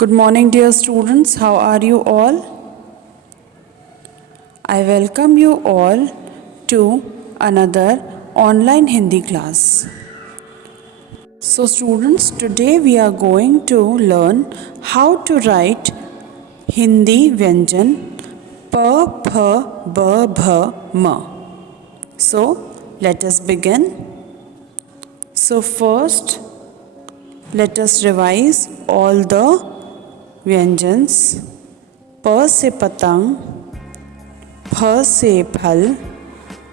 Good morning, dear students. How are you all? I welcome you all to another online Hindi class. So, students, today we are going to learn how to write Hindi Vyanjan pa, pha, ba, bha, ma. So, let us begin. So, first, let us revise all the व्यंजन्स प से पतंग, फ से फल,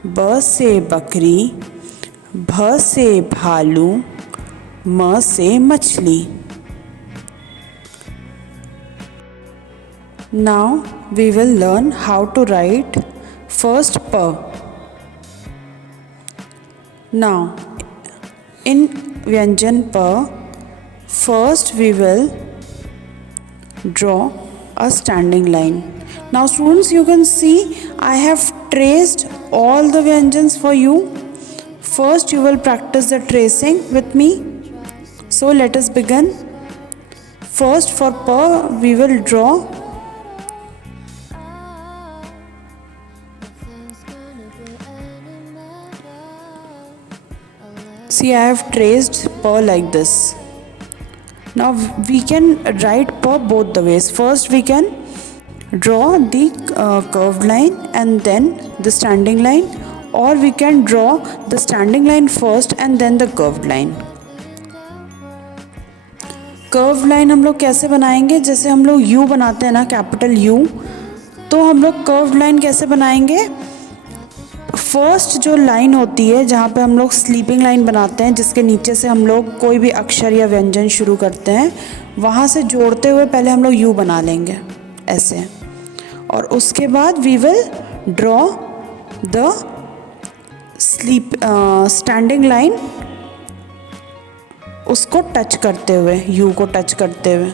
ब से बकरी, भ से भालू, म से मछली. Now we will learn how to write first p. Now in व्यंजन p, first we will draw a standing line. Now students, you can see I have traced all the vyanjans for you. First you will practice the tracing with me. So let us begin. First for pa we will draw see I have traced pa like this. Now we can write pa both the ways. First we can draw the curved line and then the standing line, or we can draw the standing line first and then the curved line. Curved line हम लोग कैसे बनाएंगे? जैसे हम लोग U बनाते हैं ना, कैपिटल U, तो हम लोग कर्व्ड लाइन कैसे बनाएंगे? फर्स्ट जो लाइन होती है जहाँ पे हम लोग स्लीपिंग लाइन बनाते हैं, जिसके नीचे से हम लोग कोई भी अक्षर या व्यंजन शुरू करते हैं, वहाँ से जोड़ते हुए पहले हम लोग यू बना लेंगे ऐसे, और उसके बाद we will draw the standing line, उसको टच करते हुए, यू को टच करते हुए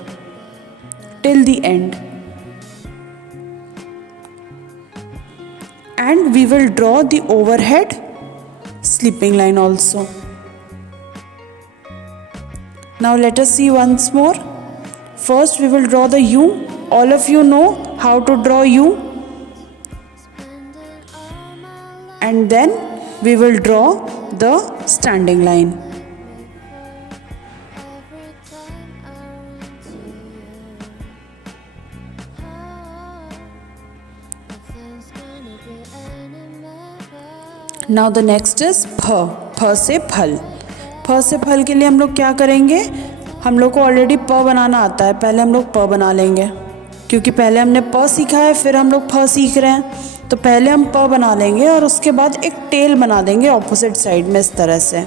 till the end. And we will draw the overhead sleeping line also. Now let us see once more. First we will draw the U. All of you know how to draw U. And then we will draw the standing line. Now the next is फ से फल. फ से फल के लिए हम लोग क्या करेंगे? हम लोग को ऑलरेडी प बनाना आता है, पहले हम लोग प बना लेंगे, क्योंकि पहले हमने प सीखा है, फिर हम लोग फ सीख रहे हैं, तो पहले हम प बना लेंगे और उसके बाद एक टेल बना देंगे ऑपोजिट साइड में. इस तरह से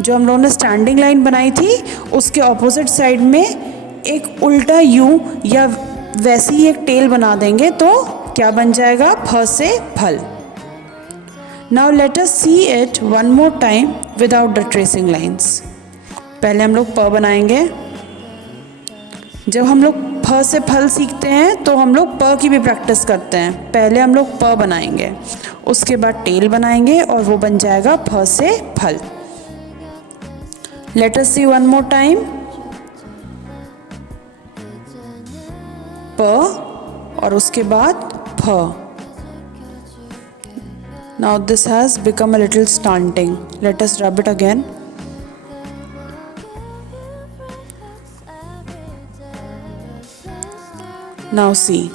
जो हम लोगों ने स्टैंडिंग लाइन बनाई थी उसके ऑपोजिट साइड में एक उल्टा यू या वैसी ही एक टेल बना देंगे, तो क्या बन जाएगा? फ से फल. Now let us see it one more time without the tracing lines. पहले हम लोग प बनाएंगे. जब हम लोग फ से फल सीखते हैं तो हम लोग प की भी प्रैक्टिस करते हैं. पहले हम लोग प बनाएंगे, उसके बाद टेल बनाएंगे और वो बन जाएगा फ से फल. Let us see one more time. प और उसके बाद फ. Now this has become a little slanting. Let us rub it again. Now see.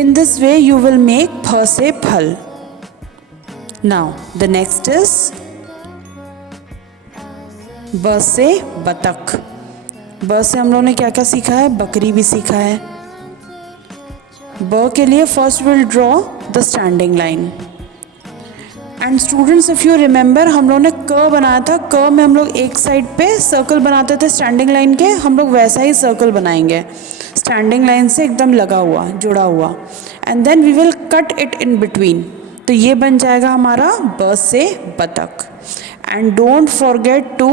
In this way you will make pha se phal. Now the next is ब से बतख. ब से हम लोगों ने क्या क्या सीखा है? बकरी भी सीखा है. ब के लिए first will draw the standing line. And students, if you remember, हम लोगों ने क बनाया था. क में हम लोग एक साइड पे सर्कल बनाते थे स्टैंडिंग लाइन के, हम लोग वैसा ही सर्कल बनाएंगे स्टैंडिंग लाइन से एकदम लगा हुआ, जुड़ा हुआ, and then we will cut it in between. तो ये बन जाएगा हमारा ब से बतख. And don't forget to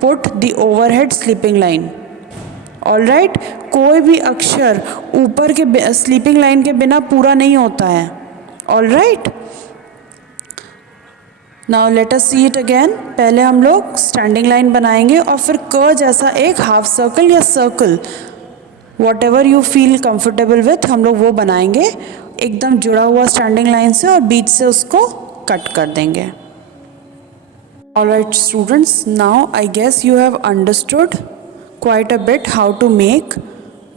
put the overhead sleeping line. All right, कोई भी अक्षर ऊपर के स्लीपिंग लाइन के बिना पूरा नहीं होता है. All right. Now let us see it again. पहले हम लोग स्टैंडिंग लाइन बनाएंगे और फिर क जैसा एक हाफ सर्कल या circle, what ever you feel comfortable with, हम लोग वो बनाएंगे एकदम जुड़ा हुआ स्टैंडिंग लाइन से, और बीच से उसको कट कर देंगे। Alright students, now I guess you have understood quite a bit how to make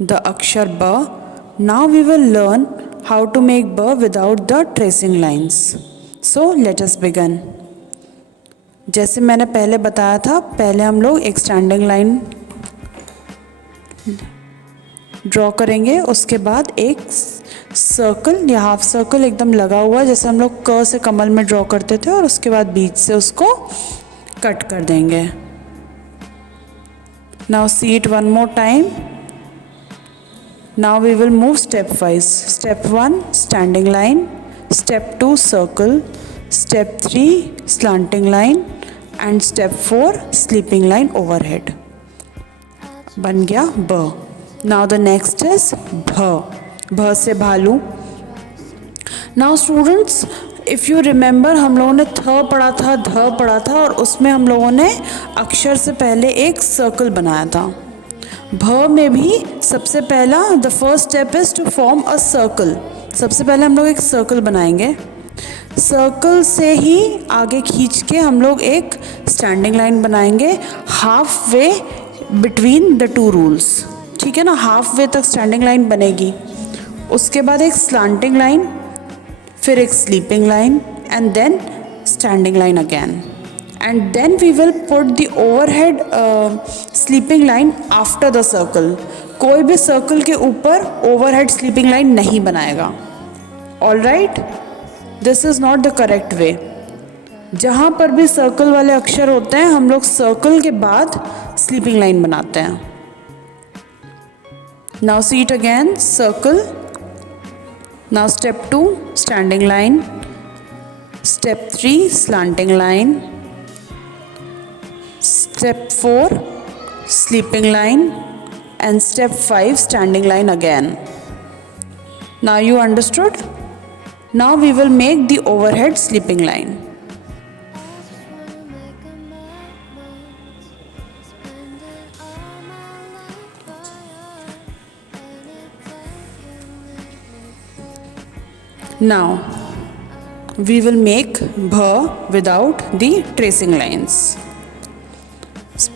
the akshar ba. Now we will learn how to make ba without the tracing lines. So let us begin. जैसे मैंने पहले बताया था, पहले हम लोग एक standing line draw करेंगे, उसके बाद एक सर्कल या हाफ सर्कल एकदम लगा हुआ जैसे हम लोग क से कमल में ड्रॉ करते थे, और उसके बाद बीच से उसको कट कर देंगे। Now see it one more time. Now we will move step wise. Step 1 standing line, step 2 circle, step 3 slanting line and step 4 sleeping line overhead. बन गया ब। नाउ द नेक्स्ट इज भ। भ से भालू। Now students, if you remember, हम लोगों ने थ पढ़ा था, ध पढ़ा था, और उसमें हम लोगों ने अक्षर से पहले एक सर्कल बनाया था। भ में भी सबसे पहला the first step is to form a circle. सबसे पहले हम लोग एक सर्कल बनाएंगे, सर्कल से ही आगे खींच के हम लोग एक स्टैंडिंग लाइन बनाएंगे half way between the two rules. ठीक है ना, हाफ वे तक स्टैंडिंग लाइन बनेगी। उसके बाद एक स्लांटिंग लाइन, फिर एक sleeping line and then standing line again, and then we will put the overhead sleeping line after the circle. कोई भी सर्कल के ऊपर ओवरहेड स्लीपिंग लाइन नहीं बनाएगा। All right, this is not the correct way. जहाँ पर भी circle वाले अक्षर होते हैं, हम लोग सर्कल के बाद स्लीपिंग लाइन बनाते हैं। Now see it again. Circle, now step 2 standing line, step 3 slanting line, step 4 sleeping line and step 5 standing line again. Now you understood? Now we will make the overhead sleeping line. Now we will make bha without the tracing lines.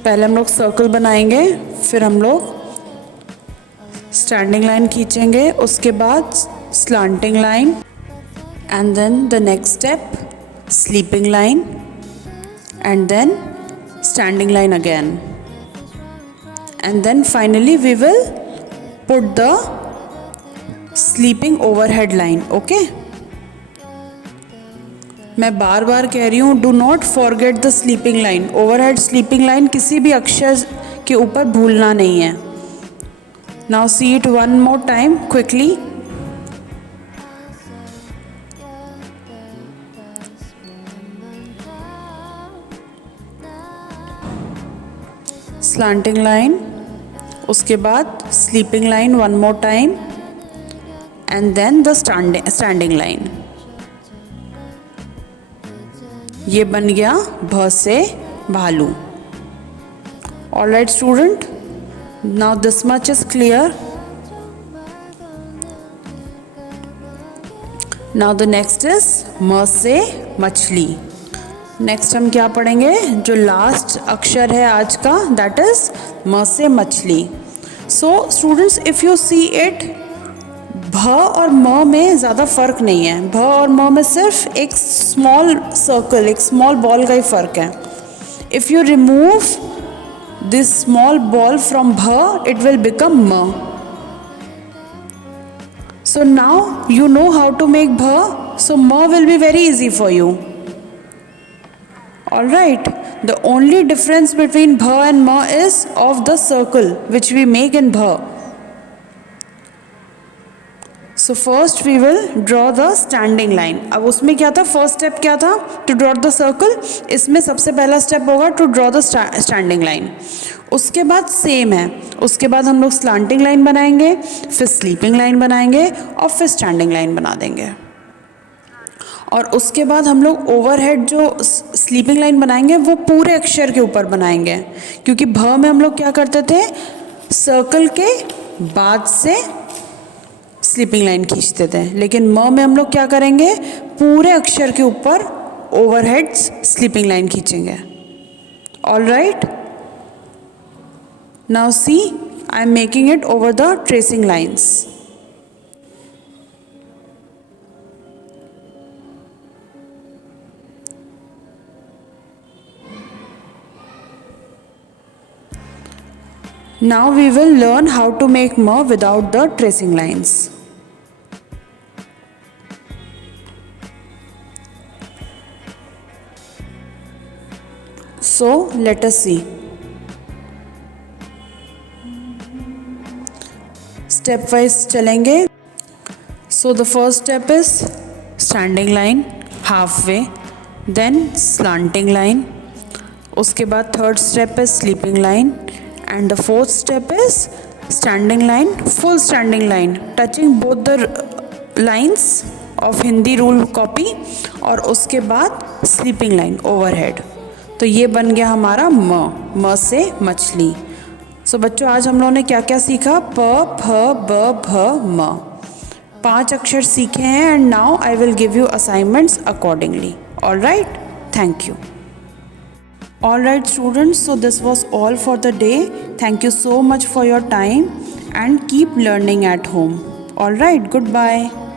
पहले हम लोग circle बनाएंगे, फिर हम लोग standing line खींचेंगे, उसके बाद slanting line and then the next step sleeping line and then standing line again, and then finally we will put the sleeping overhead line. Okay, मैं बार बार कह रही हूँ, do not forget the sleeping line. Overhead sleeping line किसी भी अक्षर के ऊपर भूलना नहीं है। Now see it one more time quickly. Slanting line, उसके बाद sleeping line one more time and then the standing line। ये बन गया भ से भालू। All right student, now this much is clear। Now the next is म से मछली। नेक्स्ट हम क्या पढ़ेंगे? जो लास्ट अक्षर है आज का, दैट इज म से मछली। So students, if you see it, भ और म में ज़्यादा फ़र्क नहीं है। भ और म में सिर्फ एक स्मॉल सर्कल, एक स्मॉल बॉल का ही फ़र्क है। If you remove this small ball from भ, इट विल बिकम म। So now you know how to make bha, so ma will be very easy for you. Alright, the only difference between bha and ma is of the circle which we make in bha. So first we will draw the standing line. अब उसमें क्या था, first step क्या था, to draw the circle. इसमें सबसे पहला step होगा to draw the standing line. उसके बाद सेम है, उसके बाद हम लोग स्लांटिंग लाइन बनाएंगे, फिर स्लीपिंग लाइन बनाएंगे और फिर स्टैंडिंग लाइन बना देंगे. और उसके बाद हम लोग ओवरहेड जो स्लीपिंग लाइन बनाएंगे वो पूरे अक्षर के ऊपर बनाएंगे, क्योंकि भ में हम लोग क्या करते थे, सर्कल के बाद से स्लीपिंग लाइन खींचते थे, लेकिन म में हम लोग क्या करेंगे, पूरे अक्षर के ऊपर ओवरहेड स्लीपिंग लाइन खींचेंगे। All right, now see I am making it over the tracing lines. Now we will learn how to make M without the tracing lines. So let us see. Step wise चलेंगे. So the first step is standing line, halfway, then slanting line. उसके बाद third step is sleeping line. And the fourth step is standing line, full standing line, touching both the lines of Hindi rule copy, और उसके बाद sleeping line overhead. तो ये बन गया हमारा म से मछली। सो बच्चों आज हम लोगों ने क्या क्या सीखा, प फ ब भ म, 5 अक्षर सीखे हैं। And now I will give you assignments accordingly. All right, thank you. Alright students, so this was all for the day. Thank you so much for your time and keep learning at home. Alright, goodbye.